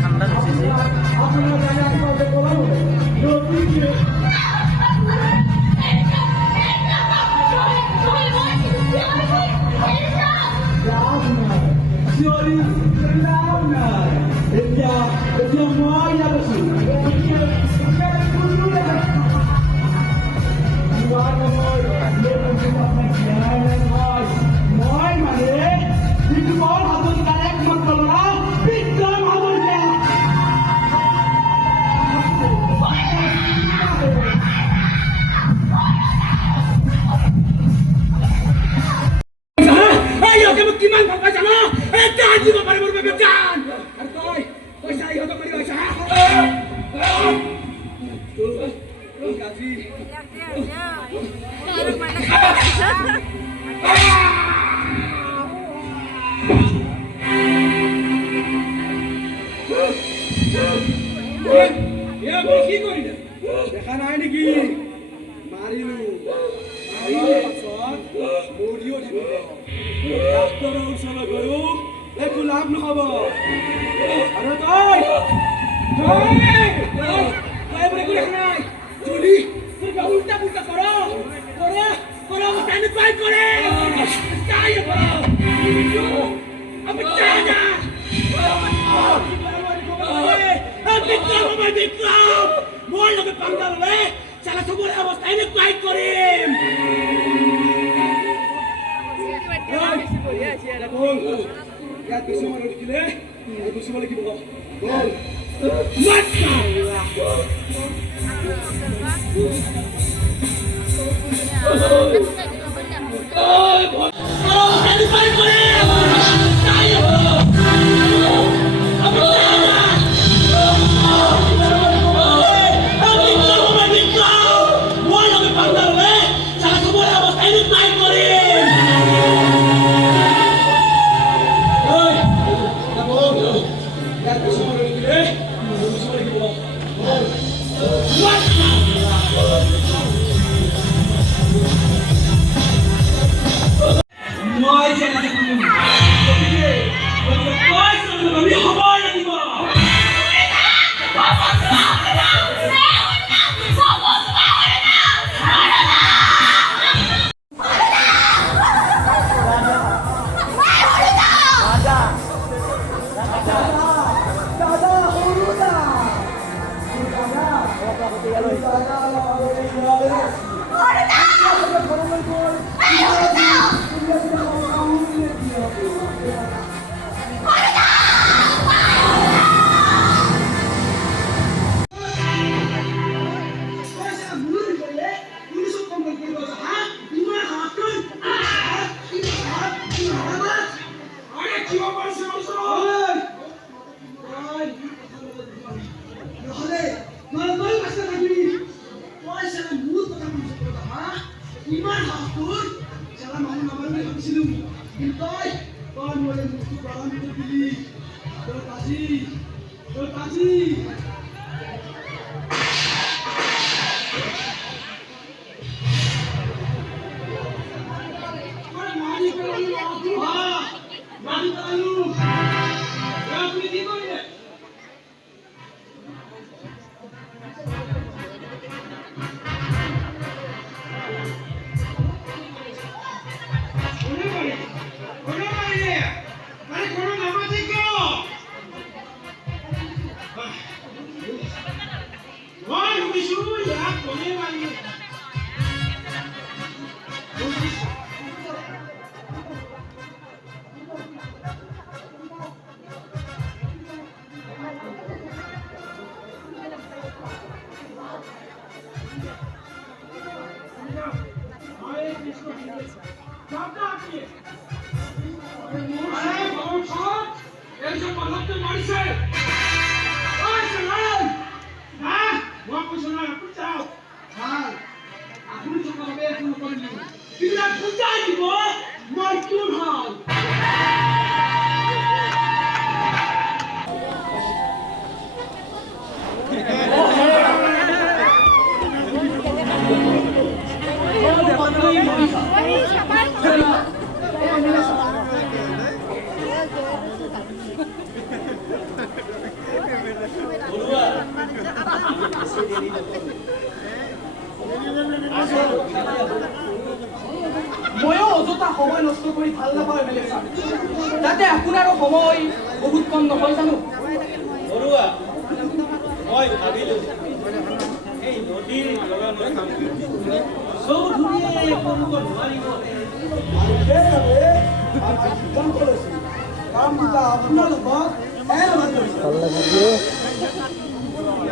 ঠান্ডা দিছে কিমান ভাল পাইছা ন এটা দিব পাৰে মোৰ বাবে জান আৰু তই পইচা ইহঁতক মাৰি পাইছা গাজি কি কৰিলে দেখা নাই নেকি মাৰিলো মৰিও থাকিব ডাক্তৰৰ ওচৰলৈ গৈও একো লাভ নহ'ব আৰু তই নাই যদি উল্টা পুল্টা এনেকুৱাই কৰে মোৰ লগত পাংগা ল'লে চালা চবৰে অৱস্থা এনেকুৱাই কৰিম ইয়াত কিছুমান ৰখিলে গুচিব লাগিব ময়ো অযথা সময় নষ্ট কৰি ভাল নাপাওঁ এম এল এ ছাৰ যাতে আপোনাৰো সময় বহুত কম নহয় জানো বৰুৱা মই ভাবিলোঁ এই নদীৰ দলনৰ কাম চৌধুৰীয়ে কৰিব নোৱাৰিব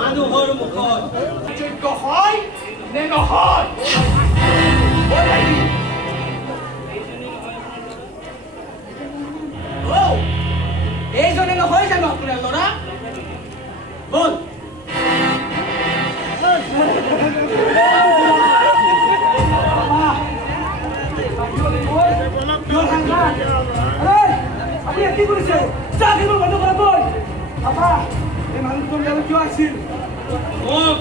মানুহৰ মুখত যোগ্য হয় নে নহয় এইজনে নহয় জানো আপোনাৰ ল'ৰা বল আপুনি কি কৰিছে চাহ দিব বন্ধ কৰা বল আপা এই মানুহজন জানো কিয় আহিছিল মোক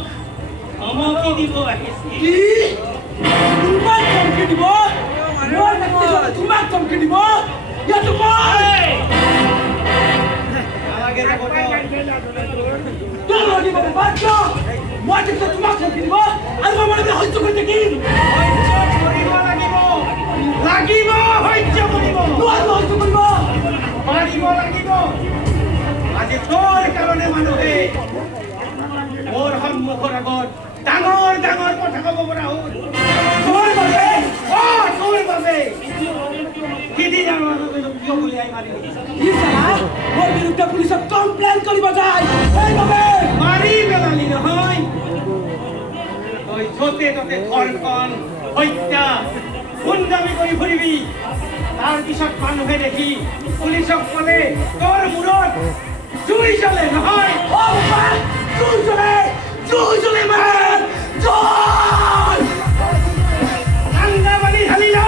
ধমকি দিব আহিছিল কি তোমাক ধমকি দিব মই থাকিলে তোমাক ধমকি দিব ইয়াতো মই নালাগে যাব তোৰ লাগিব বাধ্য মই থাকিলে তোমাক ধমকি দিব আৰু মই মানে সহ্য কৰি থাকিম সহ্য কৰিব লাগিব লাগিব সহ্য কৰিব নোৱাৰো সহ্য কৰিব পাৰিব লাগিব আজি তোৰ কাৰণে মানুহে মোৰ সন্মুখৰ আগত ডাঙৰ ডাঙৰ কথা ক'ব পৰা হ'ল তোৰ বাবে তোৰ বাবে সিদিনা কিয় গুলিয়াই মাৰিলি ই চালা মোৰ বিৰুদ্ধে পুলিচত কমপ্লেইন কৰিব যায় সেইবাবে মাৰি পেলালি নহয় তই য'তে ত'তে ঘৰখন হত্যা গুণ্ডামি কৰি ফুৰিবি তাৰপিছত মানুহে দেখি পুলিচক ক'লে তোৰ মূৰত জুই জ্বলে নহয় অ বাবা জুই জ্বলে মান জয় ঠাণ্ডা পানী ঢালি ল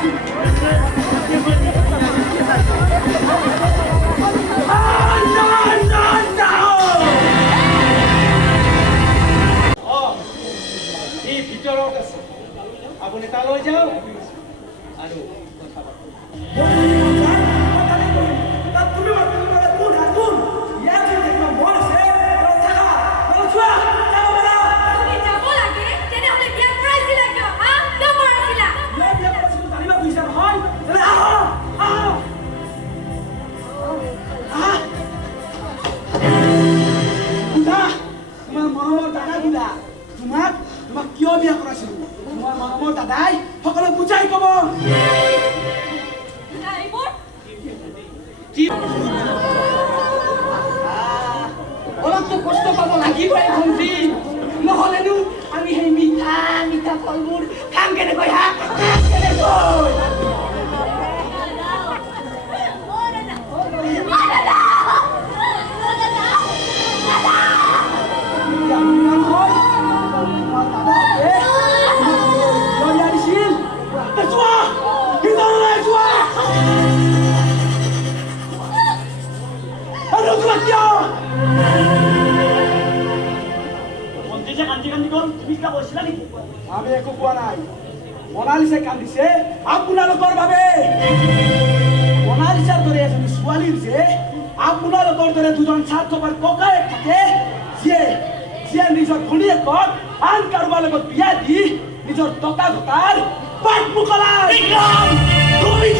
চুপ এটা চুপ থাক ই ভিতৰত আছে আপুনি তালৈ যাওক আৰু কথা পাতক তুমি যাব লাগে তেনেহ'লে বিয়া কৰাইছিলা কিয় হা কিয় কৰাইছিলা তোমাৰ মৰমৰ দাদা বোলা তোমাক কিয় বিয়া কৰাইছিলো তোমাৰ মৰমৰ দাদাই সকলো বুজাই কব এইবোৰ অলপতো কষ্ট পাব লাগিবই ভণ্টি নহ'লেনো আমি সেই মিঠা মিঠা ফলবোৰ খাম কেনেকৈ হা কেনেকৈ আমি একো কোৱা নাই মনালিছে কান্দিছে আপোনালোকৰ বাবে মনালিছাৰ দৰে এজনী ছোৱালীৰ যে আপোনালোকৰ দৰে দুজন স্বাৰ্থপৰ ককায়েক থাকে যিয়ে নিজৰ ভনীয়েকক আন কাৰোবাৰ লগত বিয়া দি নিজৰ টকা ঘটাৰ পাঠ মুকলাৰ তুমি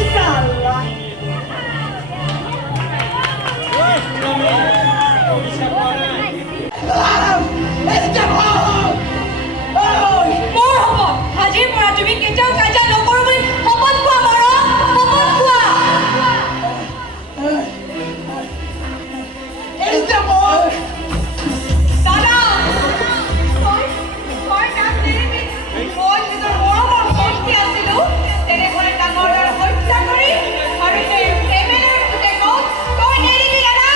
মোৰ হ'ব আজিৰ পৰা তুমি কেতিয়াও কাজিয়া নকৰো বুলি শপত খোৱা মৰম শপত খোৱা দাদা মই কাম নেৰিবি মই নিজৰ মৰমৰ ভণ্টি আছিলো তেনেহ'লে ডাঙৰ ল'ৰা হত্যা কৰি আৰু সেই এমেলেৰ পুতেকক তই নেৰিবি দাদা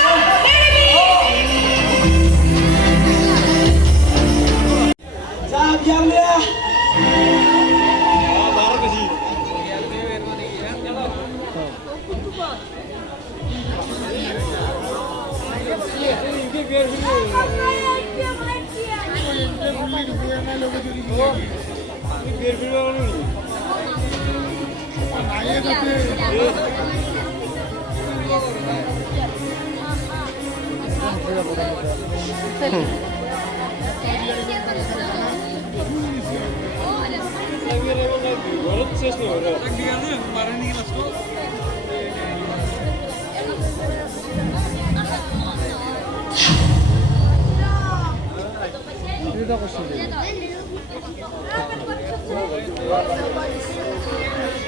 নেৰিবি যা বিয়া উলিয়া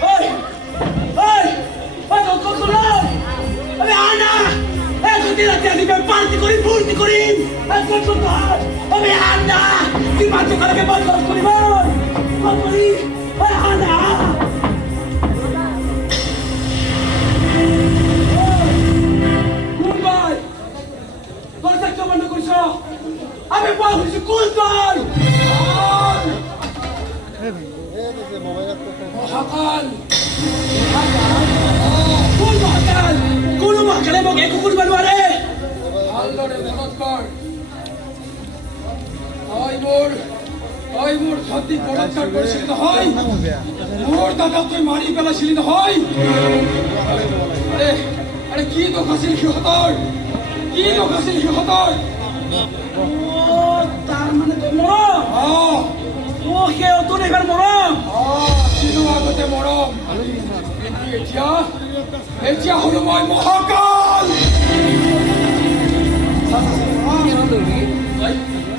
Oi! Oi! Vai con controllo! Ave Anna! Continua a dire parti con i punti con i! E controllare! Ave Anna! Ti faccio quello che voglio con i voi! Con i! Ave Anna! Kulbay! Cosa sto mandando con ciò? Ave Paolo, si Kulbay! Hakan! কোন মহাকাল কোন মহাকালে মগে কুকুর বানুয়ারে আল্লাহরে মদত কর ওই মোর সত্যি বড়াচার করছিলি না হয় মোর দাদা তুই মারি পেলাছিলি না হয় আরে কি তো খাসিল কি হতর কি তো খাসিল কি হতর ও তার মানে তো মরম ও কেউ তো এবার মরম ছিল আগতে মরম কিন্তু এতিয়া হলো মই মহাকাল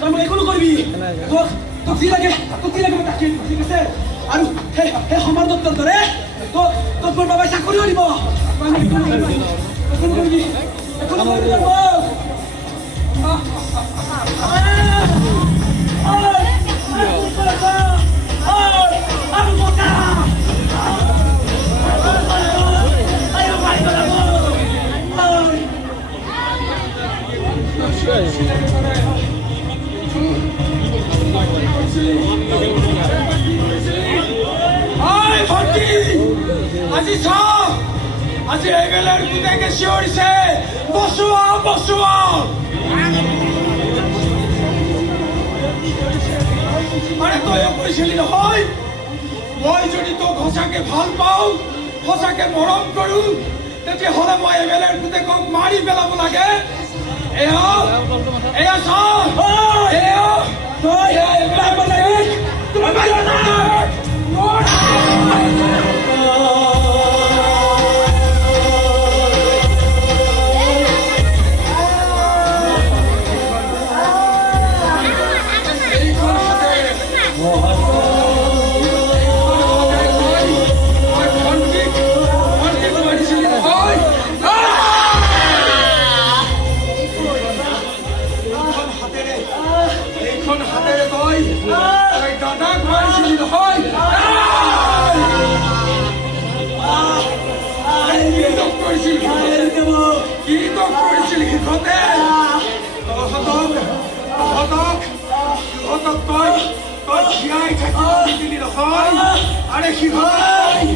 তই মোক একো নকৰিবি তোক যি লাগে মই তাকে দিম, ঠিক আছে আৰু সেই সমাৰ দত্তৰ দৰে তোক মোৰ বাবাই চাকৰিও দিব একো নকৰিবি আজি চা আজি এবেলাৰ গোটেইকে চিঞৰিছে বচোৱা বচোৱা আৰে তইও কৈছিলি নহয় মই যদি তোক সঁচাকে ভাল পাওঁ সঁচাকে মৰম কৰোঁ তেতিয়াহ'লে মই এবেলাৰ গোটেইকক মাৰি পেলাব লাগে এয়া চা এয়া আৰে কি হয়